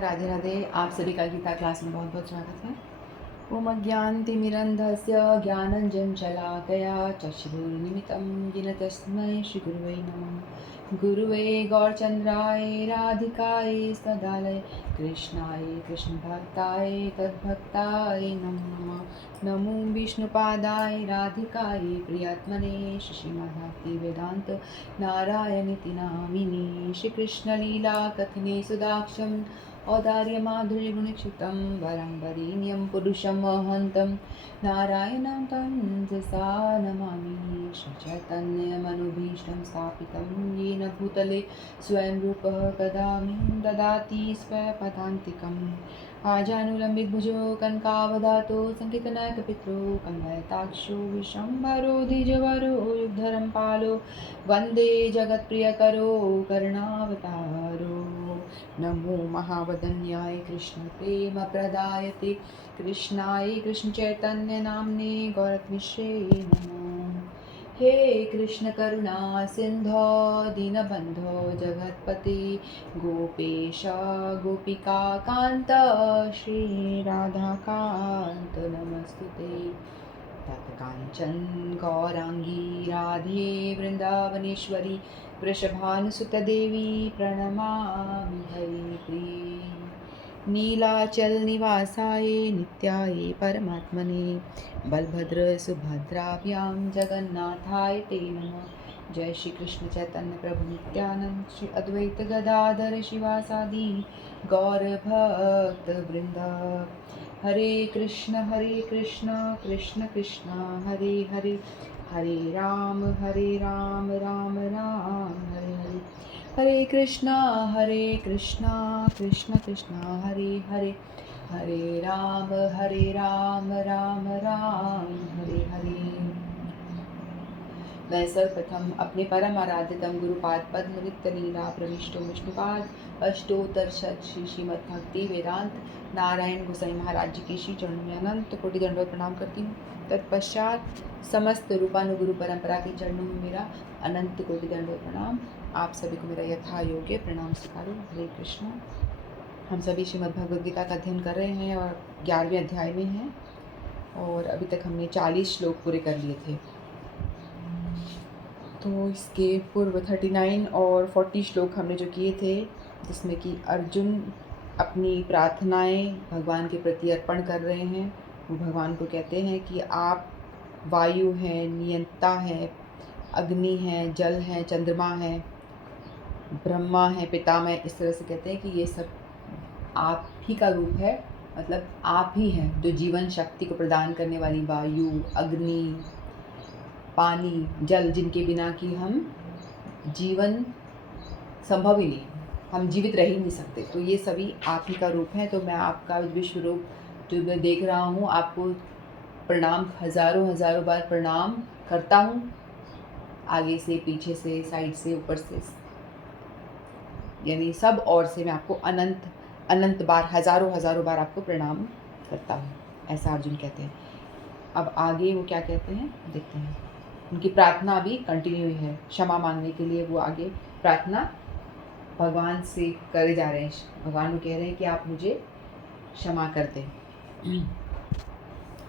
राधे राधे। आप सभी का गीता क्लास में बहुत बहुत स्वागत है। ओम अज्ञानतिमिरन्धस्य ज्ञानञ्जनशलाकया चक्षुरुन्मिलितं येन तस्मै श्रीगुरुवे नमः। गुरुवे गौरचन्द्राय राधिकाय सदालय कृष्णाय कृष्णभक्ताय तद्भक्ताय नमो नमः। नमो विष्णुपादाय राधिकाय प्रियात्मने श्रीमद्भक्तिवेदान्त नारायणीति नामिने। श्रीकृष्णलीला कथने सुदाक्षं औदार्यमाधुर्यगुणक्षितं वरं वरेण्यं पुरुषं महन्तं नारायणं तंजसा नमामि। श्रीचैतन्यमनुभीष्टं स्थापितं येन भूतले स्वयं रूपः कदा मह्यं ददाति स्वपदान्तिकम्। आजानुलम्बितभुजो कनकावदातो सङ्केतनायकपित्रो कमलयताक्षो विश्वम्भरो द्विजवरो युगधरं पालो वन्दे जगत्प्रियकरो करुणावतारो। नमो महावदन्याय कृष्ण प्रेम प्रदायते कृष्णाय कृष्ण चैतन्य नाम्ने गौरत्मिषे नमो। हे कृष्ण करुणा सिंधो दीनबंधो जगत्पते गोपेश गोपिका कांत श्री राधा कांत नमस्तुते। तप्तकाञ्चन गौरांगी राधे वृंदावनेश्वरी वृषभानुसुत देवी प्रणमामि हरिप्रिये। नीलाचल निवासाय नित्याय परमात्मने बलभद्र सुभद्राभ्यां जगन्नाथाय ते नमः। जय श्री कृष्ण चैतन्य प्रभु नित्यानंद श्री अद्वैत गदाधर शिवासादि गौर भक्त वृंदा। हरे कृष्ण कृष्ण कृष्ण हरे हरे हरे राम राम राम हरे हरे। हरे कृष्णा कृष्ण कृष्ण हरे हरे हरे राम राम राम हरे हरे। मैं सर्वप्रथम अपने परम आराध्यतम गुरुपाद पद्म नित्य लीला प्रविष्टो विष्णुपाद अष्टोत्तर शत श्री श्रीमद् भक्ति वेदांत नारायण गोसाई महाराज जी के श्री चरणों में अनंत कोटि दंडवत प्रणाम करती हूँ। तत्पश्चात समस्त रूपानुगुरु परंपरा के चरणों में मेरा अनंत कोटि दंडवत प्रणाम। आप सभी को मेरा यथा योग्य प्रणाम स्वीकारो। हरे कृष्ण। हम सभी श्रीमद् भगवद गीता का अध्ययन कर रहे हैं और 11वें अध्याय में हैं और अभी तक हमने 40 श्लोक पूरे कर लिए थे। तो इसके पूर्व 39 और 40 श्लोक हमने जो किए थे, जिसमें कि अर्जुन अपनी प्रार्थनाएं भगवान के प्रति अर्पण कर रहे हैं। वो भगवान को कहते हैं कि आप वायु हैं, नियंता हैं, अग्नि हैं, जल हैं, चंद्रमा हैं, ब्रह्मा हैं, पितामह, इस तरह से कहते हैं कि ये सब आप ही का रूप है। मतलब आप ही हैं जो जीवन शक्ति को प्रदान करने वाली वायु, अग्नि, पानी, जल, जिनके बिना कि हम जीवन संभव ही नहीं, हम जीवित रह ही नहीं सकते। तो ये सभी आप ही का रूप है। तो मैं आपका विश्व रूप जो मैं देख रहा हूँ, आपको प्रणाम हजारों बार प्रणाम करता हूँ, आगे से, पीछे से, साइड से, ऊपर से, यानी सब ओर से मैं आपको अनंत बार, हजारों बार आपको प्रणाम करता हूँ, ऐसा अर्जुन कहते हैं। अब आगे वो क्या कहते हैं देखते हैं। उनकी प्रार्थना अभी कंटिन्यू है, क्षमा मांगने के लिए वो आगे प्रार्थना भगवान से करे जा रहे हैं। भगवान को कह रहे हैं कि आप मुझे क्षमा कर दें।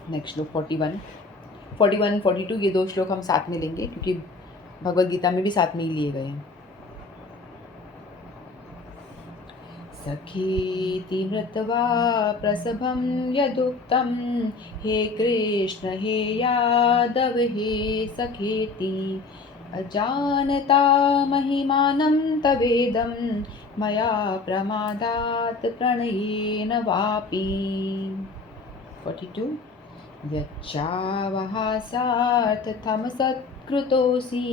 नेक्स्ट श्लोक 41, 42 ये 2 श्लोक हम साथ में लेंगे क्योंकि भगवद गीता में भी साथ में ही लिए गए हैं। सखेति मृत्वा प्रसभं यदुक्तं हे कृष्ण हे यादव हे सखेति अजानता महिमानं तवेदं मया प्रमादात् प्रणयेन वापि। 42 यच्चावहासार्थं सत्कृतोऽसि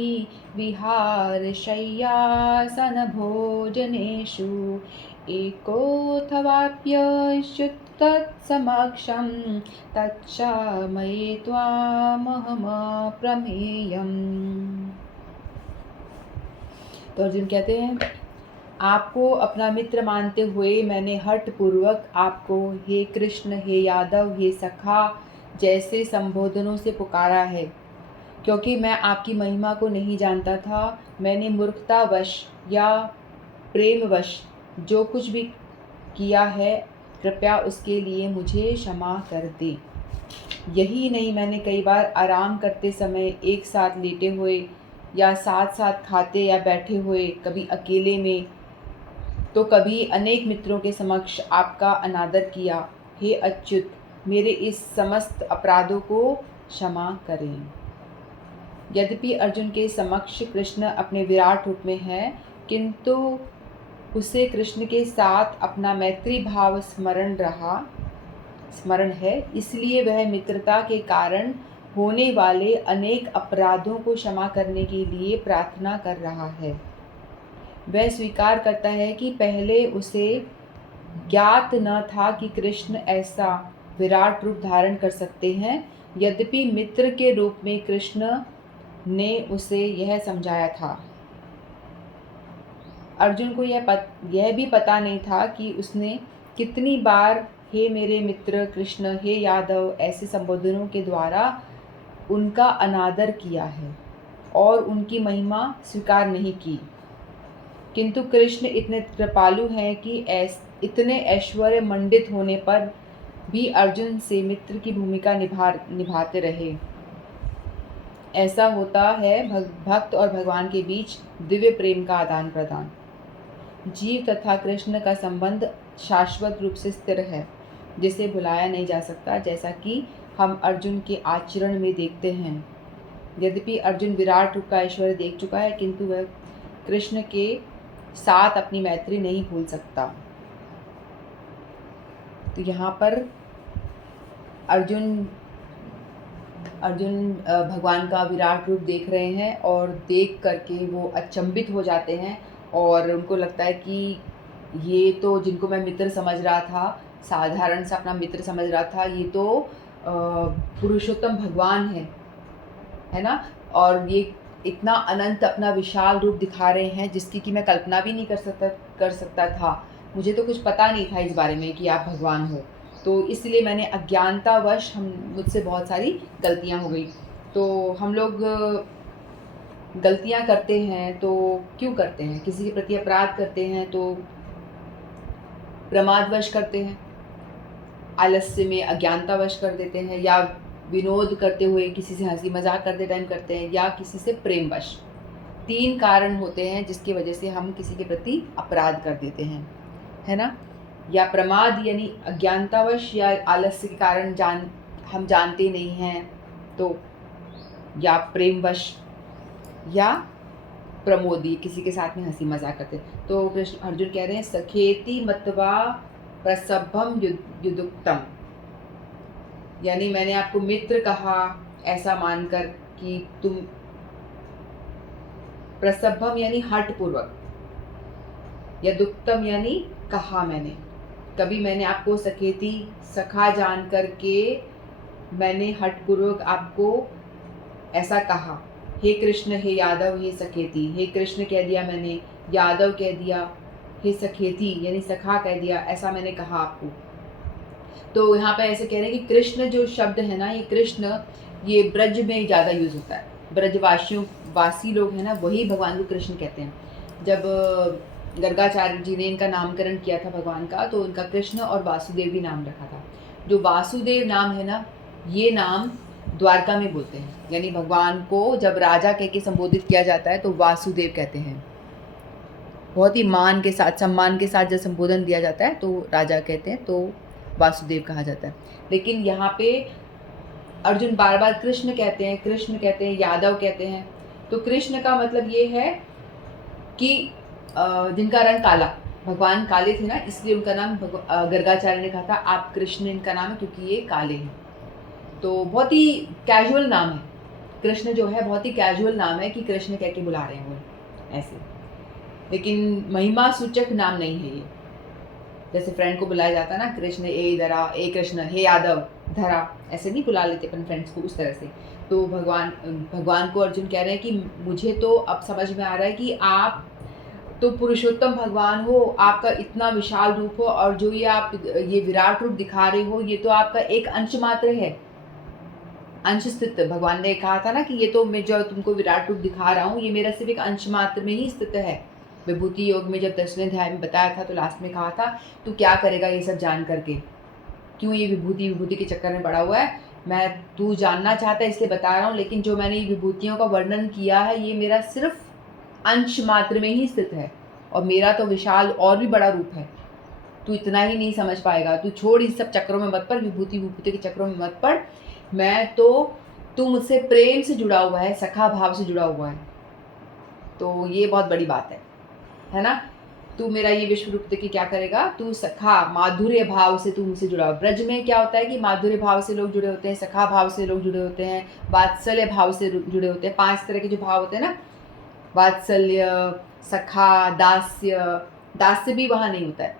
विहारशय्यासनभोजनेषु एकोऽथवाप्यच्युतत्समक्षं तच्चामये त्वामहमप्रमेयम्। तो अर्जुन कहते हैं, आपको अपना मित्र मानते हुए मैंने हठ पूर्वक आपको हे कृष्ण, हे यादव, हे सखा जैसे संबोधनों से पुकारा है, क्योंकि मैं आपकी महिमा को नहीं जानता था। मैंने मूर्खतावश या प्रेमवश जो कुछ भी किया है, कृपया उसके लिए मुझे क्षमा कर दें। यही नहीं, मैंने कई बार आराम करते समय एक साथ लेटे हुए या साथ साथ खाते या बैठे हुए, कभी अकेले में तो कभी अनेक मित्रों के समक्ष आपका अनादर किया। हे अच्युत, मेरे इस समस्त अपराधों को क्षमा करें। यद्यपि अर्जुन के समक्ष कृष्ण अपने विराट रूप में है, किंतु उसे कृष्ण के साथ अपना मैत्री भाव स्मरण है, इसलिए वह मित्रता के कारण होने वाले अनेक अपराधों को क्षमा करने के लिए प्रार्थना कर रहा है। वह स्वीकार करता है कि पहले उसे ज्ञात न था कि कृष्ण ऐसा विराट रूप धारण कर सकते हैं। यद्यपि मित्र के रूप में कृष्ण ने उसे यह समझाया था, अर्जुन को यह भी पता नहीं था कि उसने कितनी बार हे मेरे मित्र कृष्ण, हे यादव ऐसे संबोधनों के द्वारा उनका अनादर किया है और उनकी महिमा स्वीकार नहीं की। किंतु कृष्ण इतने कृपालु हैं कि इतने ऐश्वर्य मंडित होने पर भी अर्जुन से मित्र की भूमिका निभाते रहे। ऐसा होता है भक्त और भगवान के बीच दिव्य प्रेम का आदान प्रदान। जीव तथा कृष्ण का संबंध शाश्वत रूप से स्थिर है, जिसे भुलाया नहीं जा सकता, जैसा कि हम अर्जुन के आचरण में देखते हैं। यद्यपि अर्जुन विराट रूप का ऐश्वर्य देख चुका है, किंतु वह कृष्ण के साथ अपनी मैत्री नहीं भूल सकता। तो यहाँ पर अर्जुन भगवान का विराट रूप देख रहे हैं और देख करके वो अचंभित हो जाते हैं और उनको लगता है कि ये तो जिनको मैं मित्र समझ रहा था, साधारण सा अपना मित्र समझ रहा था, ये तो पुरुषोत्तम भगवान है ना। और ये इतना अनंत अपना विशाल रूप दिखा रहे हैं जिसकी कि मैं कल्पना भी नहीं कर सकता था। मुझे तो कुछ पता नहीं था इस बारे में कि आप भगवान हो, तो इसलिए मैंने अज्ञानतावश मुझसे बहुत सारी गलतियां हो गई। तो हम लोग गलतियां करते हैं तो क्यों करते हैं? किसी के प्रति अपराध करते हैं तो प्रमादवश करते हैं, आलस्य में अज्ञानतावश कर देते हैं, या विनोद करते हुए किसी से हंसी मजाक करते टाइम करते हैं, या किसी से प्रेमवश। 3 कारण होते हैं जिसकी वजह से हम किसी के प्रति अपराध कर देते हैं, है ना। या प्रमाद यानी अज्ञानतावश या आलस्य के कारण हम जानते नहीं हैं, तो या प्रेमवश या प्रमोदी किसी के साथ में हंसी मजाक करते। तो कृष्ण अर्जुन कह रहे हैं सखेति मत्वा प्रसभम युदुक्तम, यानी मैंने आपको मित्र कहा ऐसा मानकर कि तुम, प्रसभम यानी हठपूर्वक, यदुक्तम यानी कहा मैंने, कभी मैंने आपको सखेती सखा जान करके मैंने हठपूर्वक आपको ऐसा कहा। हे कृष्ण, हे यादव, हे सखेती, हे कृष्ण कह दिया मैंने, यादव कह दिया, हे सखेती यानी सखा कह दिया, ऐसा मैंने कहा आपको। तो यहाँ पे ऐसे कह रहे हैं कि कृष्ण जो शब्द है ना, ये कृष्ण ये ब्रज में ज़्यादा यूज़ होता है। वासी लोग हैं ना, वही भगवान को कृष्ण कहते हैं। जब गर्गाचार्य जी ने इनका नामकरण किया था भगवान का, तो उनका कृष्ण और वासुदेव भी नाम रखा था। जो वासुदेव नाम है ना, ये नाम द्वारका में बोलते हैं, यानी भगवान को जब राजा कह के संबोधित किया जाता है तो वासुदेव कहते हैं। बहुत ही मान के साथ, सम्मान के साथ जब संबोधन दिया जाता है तो राजा कहते हैं, तो वासुदेव कहा जाता है। लेकिन यहाँ पे अर्जुन बार बार कृष्ण कहते हैं, यादव कहते हैं। तो कृष्ण का मतलब ये है कि जिनका रंग काला, भगवान काले थे ना, इसलिए उनका नाम गर्गाचार्य ने कहा था आप कृष्ण इनका नाम है क्योंकि ये काले हैं। तो बहुत ही कैजुअल नाम है कृष्ण, जो है बहुत ही कैजुअल नाम है कि कृष्ण कह के बुला रहे हैं वो ऐसे, लेकिन महिमा सूचक नाम नहीं है ये। जैसे फ्रेंड को बुलाया जाता है ना, कृष्ण ए इधर आ, ए कृष्ण, हे यादव धरा, ऐसे नहीं बुला लेते अपन फ्रेंड्स को उस तरह से। तो भगवान को अर्जुन कह रहे हैं कि मुझे तो अब समझ में आ रहा है कि आप तो पुरुषोत्तम भगवान हो, आपका इतना विशाल रूप हो, और जो ये आप ये विराट रूप दिखा रहे हो, ये तो आपका एक अंश मात्र है, अंश स्थित। भगवान ने कहा था ना कि ये तो मैं जो तुमको विराट रूप दिखा रहा हूँ, ये मेरा सिर्फ एक अंश मात्र में ही स्थित है, विभूति योग में जब 10वें अध्याय में बताया था तो लास्ट में कहा था तू क्या करेगा ये सब जान करके, क्यों ये विभूति के चक्कर में पड़ा हुआ है। मैं तू जानना चाहता है इसलिए बता रहा हूँ, लेकिन जो मैंने ये विभूतियों का वर्णन किया है ये मेरा सिर्फ अंश मात्र में ही स्थित है, और मेरा तो विशाल और भी बड़ा रूप है। तू इतना ही नहीं समझ पाएगा, तू छोड़ इस सब चक्रों में मत पड़, विभूति के चक्रों में मत पड़। मैं तो, तू मुझसे प्रेम से जुड़ा हुआ है, सखा भाव से जुड़ा हुआ है, तो ये बहुत बड़ी बात है ना। तू मेरा ये विश्व रूप देख के क्या करेगा, तू सखा माधुर्य भाव से तू मुझसे जुड़ा हुआ। ब्रज में क्या होता है कि माधुर्य भाव से लोग जुड़े होते हैं, सखा भाव से लोग जुड़े होते हैं, वात्सल्य भाव से जुड़े होते हैं। 5 तरह के जो भाव होते हैं ना, वात्सल्य, सखा, दास्य। दास्य भी वहाँ नहीं होता है,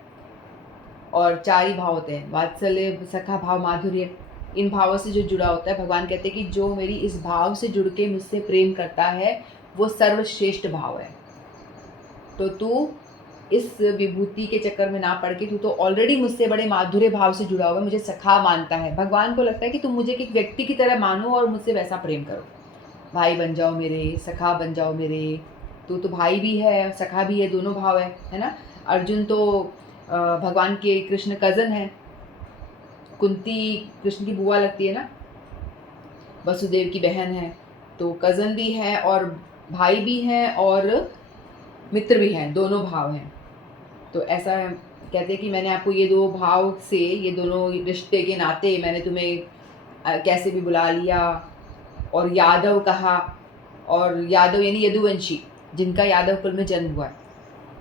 और 4 ही भाव होते हैं, वात्सल्य, सखा भाव, माधुर्य। इन भावों से जो जुड़ा होता है, भगवान कहते हैं कि जो मेरी इस भाव से जुड़ के मुझसे प्रेम करता है वो सर्वश्रेष्ठ भाव है। तो तू इस विभूति के चक्कर में ना पड़ के, तू तो ऑलरेडी मुझसे बड़े माधुर्य भाव से जुड़ा हुआ है, मुझे सखा मानता है। भगवान को लगता है कि तुम मुझे एक व्यक्ति की तरह मानो और मुझसे वैसा प्रेम करो, भाई बन जाओ मेरे, सखा बन जाओ मेरे। तो भाई भी है, सखा भी है, दोनों भाव है ना। अर्जुन तो भगवान के कृष्ण कज़न है, कुंती कृष्ण की बुआ लगती है ना, वसुदेव की बहन है, तो कज़न भी है और भाई भी है और मित्र भी हैं, दोनों भाव हैं। तो ऐसा कहते हैं कि मैंने आपको ये 2 भाव से, ये दोनों रिश्ते के नाते मैंने तुम्हें कैसे भी बुला लिया और यादव कहा। और यादव यानी यदुवंशी, जिनका यादव कुल में जन्म हुआ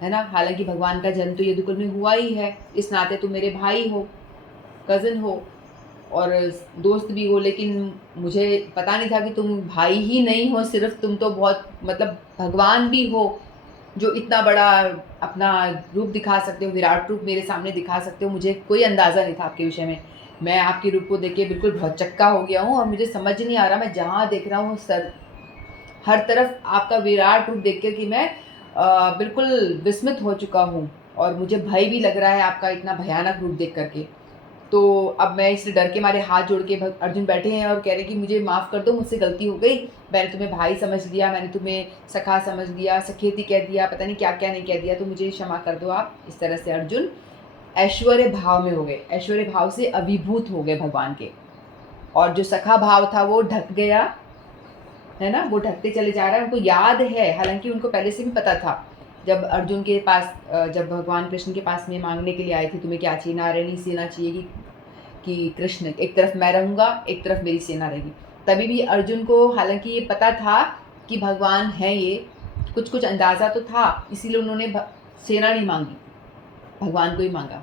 है ना। हालांकि भगवान का जन्म तो यदु कुल में हुआ ही है, इस नाते तुम मेरे भाई हो, कज़न हो और दोस्त भी हो। लेकिन मुझे पता नहीं था कि तुम भाई ही नहीं हो सिर्फ, तुम तो बहुत मतलब भगवान भी हो, जो इतना बड़ा अपना रूप दिखा सकते हो, विराट रूप मेरे सामने दिखा सकते हो। मुझे कोई अंदाज़ा नहीं था आपके विषय में। मैं आपके रूप को देख के बिल्कुल भौचक्का हो गया हूँ और मुझे समझ नहीं आ रहा, मैं जहाँ देख रहा हूँ हर तरफ आपका विराट रूप देख कर कि मैं बिल्कुल विस्मित हो चुका हूँ, और मुझे भय भी लग रहा है आपका इतना भयानक रूप देख करके। तो अब मैं इससे डर के मारे हाथ जोड़ के अर्जुन बैठे हैं और कह रहे हैं कि मुझे माफ़ कर दो, मुझसे गलती हो गई, मैंने तुम्हें भाई समझ लिया, मैंने तुम्हें सखा समझ लिया, सखेती कह दिया, पता नहीं क्या क्या नहीं कह दिया, तो मुझे क्षमा कर दो आप। इस तरह से अर्जुन ऐश्वर्य भाव में हो गए, ऐश्वर्य भाव से अभिभूत हो गए भगवान के, और जो सखा भाव था वो ढक गया है ना, वो ढकते चले जा रहा है। उनको याद है, हालांकि उनको पहले से भी पता था, जब अर्जुन के पास, जब भगवान कृष्ण के पास में मांगने के लिए आए थे, तुम्हें क्या चाहिए, नारायणी सेना चाहिए कि कृष्ण, एक तरफ मैं रहूँगा, एक तरफ मेरी सेना रहेगी। तभी भी अर्जुन को हालांकि ये पता था कि भगवान है ये, कुछ कुछ अंदाज़ा तो था, इसीलिए उन्होंने सेना नहीं मांगी, भगवान को ही मांगा।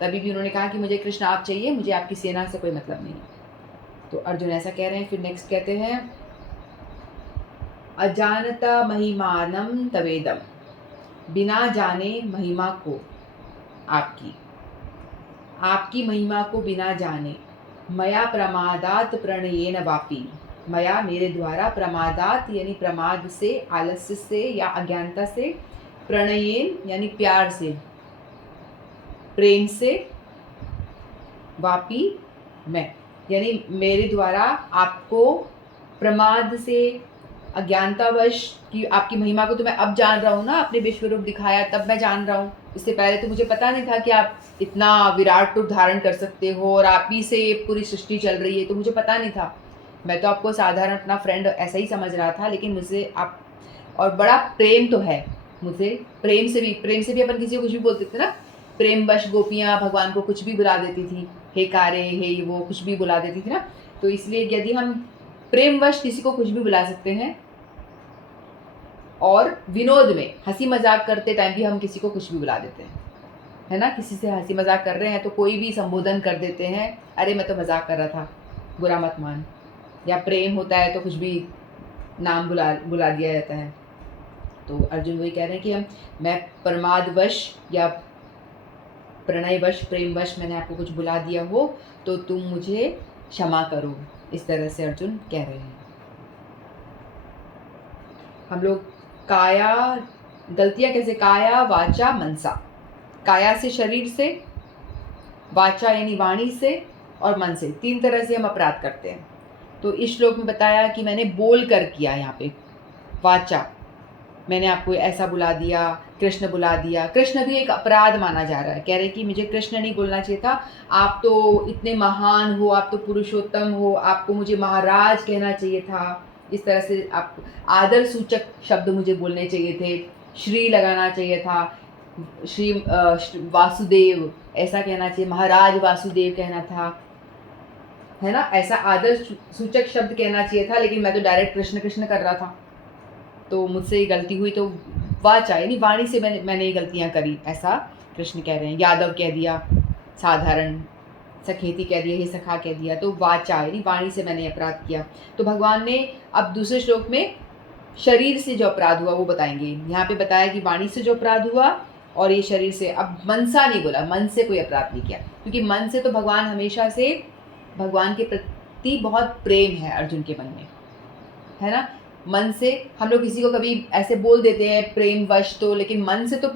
तभी भी उन्होंने कहा कि मुझे कृष्ण आप चाहिए, मुझे आपकी सेना से कोई मतलब नहीं। तो अर्जुन ऐसा कह रहे हैं। फिर नेक्स्ट कहते हैं, अजानता महिमानम तवेदम, बिना जाने महिमा को आपकी महिमा को बिना जाने, मया प्रमादात प्रणयेन वापी, मया मेरे द्वारा, प्रमादात यानी प्रमाद से, आलस्य से या अज्ञानता से, प्रणयेन यानी प्यार से, प्रेम से, वापी मैं यानी मेरे द्वारा आपको प्रमाद से, अज्ञानतावश कि आपकी महिमा को तो मैं अब जान रहा हूँ ना, आपने विश्व रूप दिखाया तब मैं जान रहा हूँ। इससे पहले तो मुझे पता नहीं था कि आप इतना विराट रूप धारण कर सकते हो और आप ही से पूरी सृष्टि चल रही है, तो मुझे पता नहीं था। मैं तो आपको साधारण अपना फ्रेंड ऐसा ही समझ रहा था, लेकिन मुझसे आप, और बड़ा प्रेम तो है मुझे, प्रेम से भी अपन किसी को कुछ भी बोलते थे ना। प्रेमवश गोपियाँ भगवान को कुछ भी बुला देती थी, हे कारे, हे वो, कुछ भी बुला देती थी ना। तो इसलिए यदि हम प्रेमवश किसी को कुछ भी बुला सकते हैं, और विनोद में हंसी मजाक करते टाइम भी हम किसी को कुछ भी बुला देते हैं, है ना। किसी से हंसी मजाक कर रहे हैं तो कोई भी संबोधन कर देते हैं, अरे मैं तो मजाक कर रहा था, बुरा मत मान। या प्रेम होता है तो कुछ भी नाम बुला दिया जाता है। तो अर्जुन वही कह रहे हैं कि मैं प्रमादवश या प्रणयवश, प्रेमवश मैंने आपको कुछ बुला दिया हो तो तुम मुझे क्षमा करो। इस तरह से अर्जुन कह रहे हैं। हम लोग काया, गलतियाँ कैसे, काया वाचा मनसा, काया से शरीर से, वाचा यानी वाणी से, और मन से, 3 तरह से हम अपराध करते हैं। तो इस श्लोक में बताया कि मैंने बोल कर किया, यहाँ पे वाचा मैंने आपको ऐसा बुला दिया, कृष्ण बुला दिया। कृष्ण भी एक अपराध माना जा रहा है। कह रहे कि मुझे कृष्ण नहीं बोलना चाहिए था, आप तो इतने महान हो, आप तो पुरुषोत्तम हो, आपको मुझे महाराज कहना चाहिए था। इस तरह से आप आदर सूचक शब्द मुझे बोलने चाहिए थे, श्री लगाना चाहिए था, वासुदेव ऐसा कहना चाहिए, महाराज वासुदेव कहना था, है ना, ऐसा आदर सूचक शब्द कहना चाहिए था, लेकिन मैं तो डायरेक्ट कृष्ण कृष्ण कर रहा था। तो मुझसे ये गलती हुई, तो वाचा यानी वाणी से मैंने ये गलतियाँ करी, ऐसा कृष्ण कह रहे हैं। यादव कह दिया, साधारण सखेती कह दिया, हे सखा कह दिया, तो वाचा यानी वाणी से मैंने अपराध किया। तो भगवान ने अब दूसरे श्लोक में शरीर से जो अपराध हुआ वो बताएंगे। यहाँ पे बताया कि वाणी से जो अपराध हुआ और ये शरीर से। अब मनसा नहीं बोला, मन से कोई अपराध नहीं किया, क्योंकि मन से तो भगवान हमेशा से, भगवान के प्रति बहुत प्रेम है अर्जुन के मन में, है ना। मन से हम लोग किसी को कभी ऐसे बोल देते हैं प्रेम वश, तो लेकिन मन से तो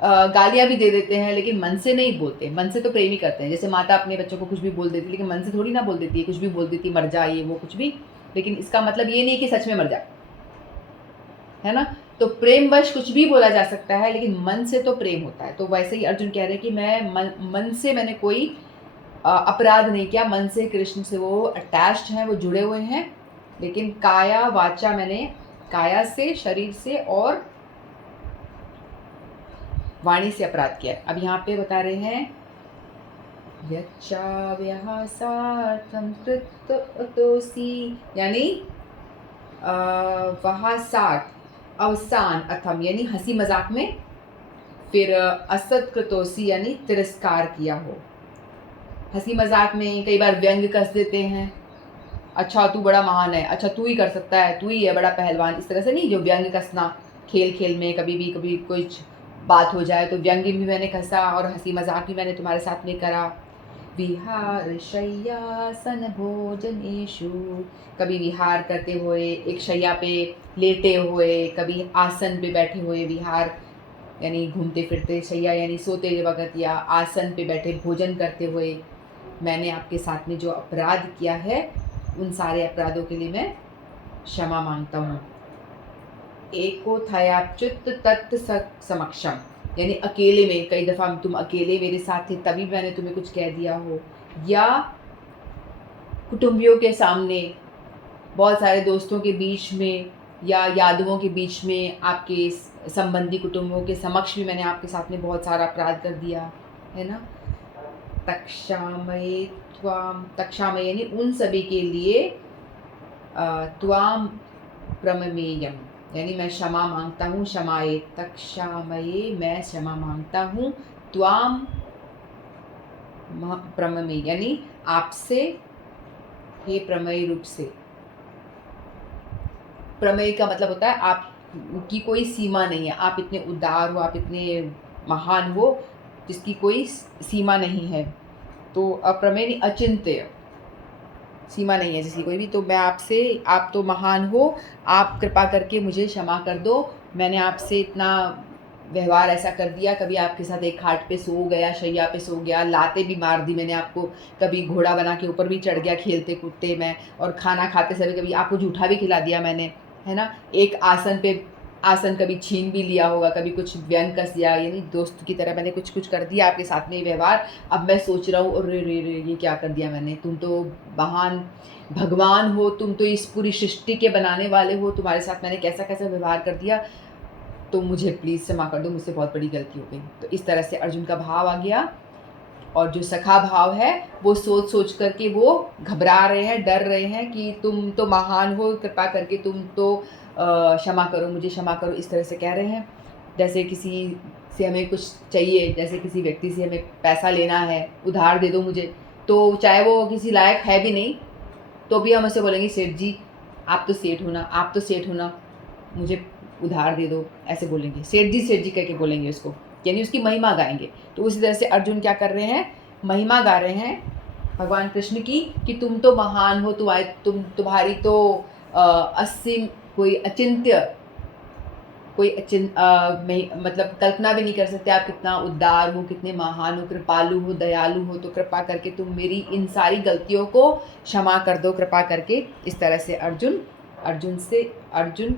गालियाँ भी दे देते हैं, लेकिन मन से नहीं बोलते। मन से तो प्रेम ही करते हैं। जैसे माता अपने बच्चों को कुछ भी बोल देती है, लेकिन मन से थोड़ी ना बोल देती है, कुछ भी बोल देती है, मर जा, ये वो कुछ भी, लेकिन इसका मतलब ये नहीं कि सच में मर जा, है ना। तो प्रेम वश कुछ भी बोला जा सकता है, लेकिन मन से तो प्रेम होता है। तो वैसे ही अर्जुन कह रहे हैं कि मैं मन से मैंने कोई अपराध नहीं किया। मन से कृष्ण से वो अटैच्ड हैं, वो जुड़े हुए हैं, लेकिन काया वाचा मैंने काया से, शरीर से और वाणी से अपराध किया। अब यहाँ पे बता रहे हैं यच्चाव्यासार्थं कृतोसी, यानी वहाँ साठ अवसान, अथम यानी हंसी मजाक में, फिर असत कृतोसी यानी तिरस्कार किया हो। हंसी मजाक में कई बार व्यंग कस देते हैं, अच्छा तू बड़ा महान है, अच्छा तू ही कर सकता है, तू ही है बड़ा पहलवान, इस तरह से नहीं, जो व्यंग कसना खेल खेल में, कभी कुछ बात हो जाए तो व्यंग भी मैंने कसा और हंसी मजाक भी मैंने तुम्हारे साथ में करा। विहार शय्यासन भोजनेषु, कभी विहार करते हुए एक शैया पे लेटे हुए, कभी आसन पे बैठे हुए, विहार यानी घूमते फिरते, शैया यानी सोते हुए वक्त, या आसन पे बैठे भोजन करते हुए मैंने आपके साथ में जो अपराध किया है, उन सारे अपराधों के लिए मैं क्षमा मांगता हूँ। एको थयाच्युत तत् समक्षम, यानी अकेले में, कई दफ़ा तुम अकेले मेरे साथ थे तभी मैंने तुम्हें कुछ कह दिया हो, या कुटुंबियों के सामने, बहुत सारे दोस्तों के बीच में, या यादवों के बीच में, आपके संबंधी कुटुंबों के समक्ष भी मैंने आपके साथ में बहुत सारा अपराध कर दिया, है ना। तक्षामये त्वाम, तक्षामये यानी उन सभी के लिए, त्वाम प्रममेयम यानी मैं क्षमा मांगता हूँ, क्षमाए तक्षामये मैं क्षमा मांगता हूँ, त्वाम प्रममेय यानी आपसे, हे प्रमेय रूप से। प्रमेय का मतलब होता है आपकी कोई सीमा नहीं है, आप इतने उदार हो, आप इतने महान हो जिसकी कोई सीमा नहीं है। तो अप्रमेय अचिंत्य, सीमा नहीं है जिसकी कोई भी। तो मैं आपसे, आप तो महान हो, आप कृपा करके मुझे क्षमा कर दो, मैंने आपसे इतना व्यवहार ऐसा कर दिया, कभी आपके साथ एक खाट पे सो गया, शैया पे सो गया, लाते भी मार दी मैंने आपको, कभी घोड़ा बना के ऊपर भी चढ़ गया खेलते कूदते मैं, और खाना खाते समय कभी आपको जूठा भी खिला दिया मैंने, है ना। एक आसन कभी छीन भी लिया होगा, कभी कुछ व्यंग कस दिया, यानी दोस्त की तरह मैंने कुछ कर दिया आपके साथ में व्यवहार। अब मैं सोच रहा हूँ, और रे ये क्या कर दिया मैंने, तुम तो महान भगवान हो, तुम तो इस पूरी सृष्टि के बनाने वाले हो, तुम्हारे साथ मैंने कैसा कैसा व्यवहार कर दिया, तो मुझे प्लीज़ क्षमा कर दो, मुझसे बहुत बड़ी गलती हो गई। तो इस तरह से अर्जुन का भाव आ गया। और जो सखा भाव है वो सोच करके वो घबरा रहे हैं, डर रहे हैं कि तुम तो महान हो, कृपा करके तुम तो क्षमा करो, मुझे क्षमा करो, इस तरह से कह रहे हैं। जैसे किसी से हमें कुछ चाहिए, जैसे किसी व्यक्ति से हमें पैसा लेना है, उधार दे दो मुझे, तो चाहे वो किसी लायक है भी नहीं, तो भी हम उसे बोलेंगे सेठ जी आप तो सेठ हो ना, आप तो सेठ हो ना, मुझे उधार दे दो, ऐसे बोलेंगे, सेठ जी करके बोलेंगे उसको, यानी उसकी महिमा गाएंगे। तो उसी तरह से अर्जुन क्या कर रहे हैं, महिमा गा रहे हैं भगवान कृष्ण की, कि तुम तो महान हो, तुम्हारी तो असीम, मतलब कल्पना भी नहीं कर सकते आप कितना उदार हो, कितने महान हो, कृपालु हो, दयालु हो, तो कृपा करके तुम मेरी इन सारी गलतियों को क्षमा कर दो कृपा करके। इस तरह से अर्जुन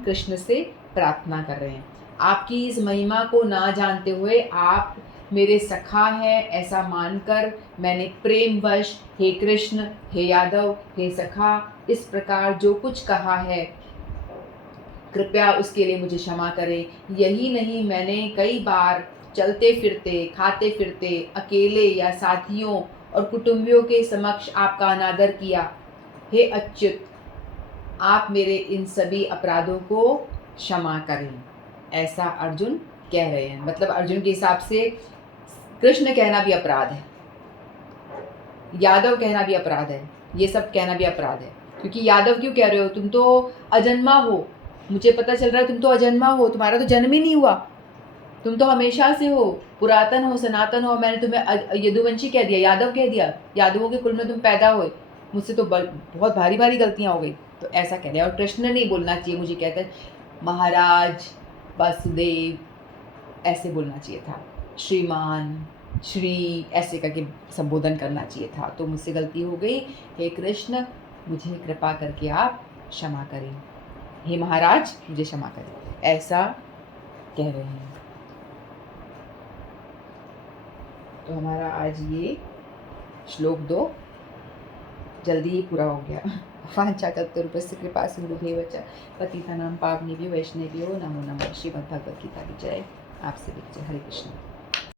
कृष्ण से प्रार्थना कर रहे हैं। आपकी इस महिमा को ना जानते हुए आप मेरे सखा हैं ऐसा मानकर मैंने प्रेमवश हे कृष्ण, हे यादव, हे सखा इस प्रकार जो कुछ कहा है, कृपया उसके लिए मुझे क्षमा करें। यही नहीं, मैंने कई बार चलते फिरते, खाते फिरते, अकेले या साथियों और कुटुंबियों के समक्ष आपका अनादर किया। हे अच्युत, आप मेरे इन सभी अपराधों को क्षमा करें। ऐसा अर्जुन कह रहे हैं। मतलब अर्जुन के हिसाब से कृष्ण कहना भी अपराध है, यादव कहना भी अपराध है, ये सब कहना भी अपराध है। क्योंकि यादव क्यों कह रहे हो, तुम तो अजन्मा हो, मुझे पता चल रहा है तुम तो अजन्मा हो, तुम्हारा तो जन्म ही नहीं हुआ, तुम तो हमेशा से हो, पुरातन हो, सनातन हो। मैंने तुम्हें यदुवंशी कह दिया, यादव कह दिया, यादवों के कुल में तुम पैदा हुए, मुझसे तो बहुत भारी भारी गलतियाँ हो गई। तो ऐसा कह रहे हैं। और कृष्ण नहीं बोलना चाहिए, मुझे कहते हैं महाराज, वासुदेव, ऐसे बोलना चाहिए था, श्रीमान, श्री, ऐसे करके संबोधन करना चाहिए था। तो मुझसे गलती हो गई, हे कृष्ण मुझे कृपा करके आप क्षमा करें, हे महाराज मुझे क्षमा करें, ऐसा कह रहे हैं। तो हमारा आज ये श्लोक 2 जल्दी ही पूरा हो गया। वाञ्छाकल्पतरुभ्यश्च कृपा सिन्धुभ्येव च पतितानां पावनेभ्यो वैष्णवेभ्यो नमो नमः। श्रीमद्भगवद्गीता की जय। आपसे भी जय। हरे कृष्ण।